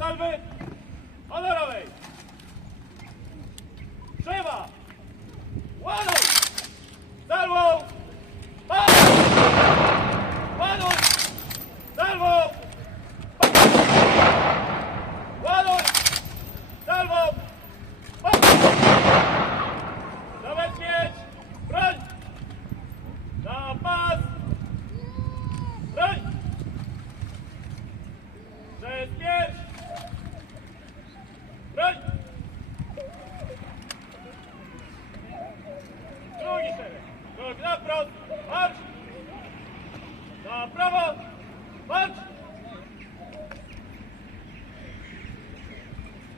Salve! jest miecz! Broń! Drugi szereg. Krok na prost. Marsz! Na prawo. Marsz!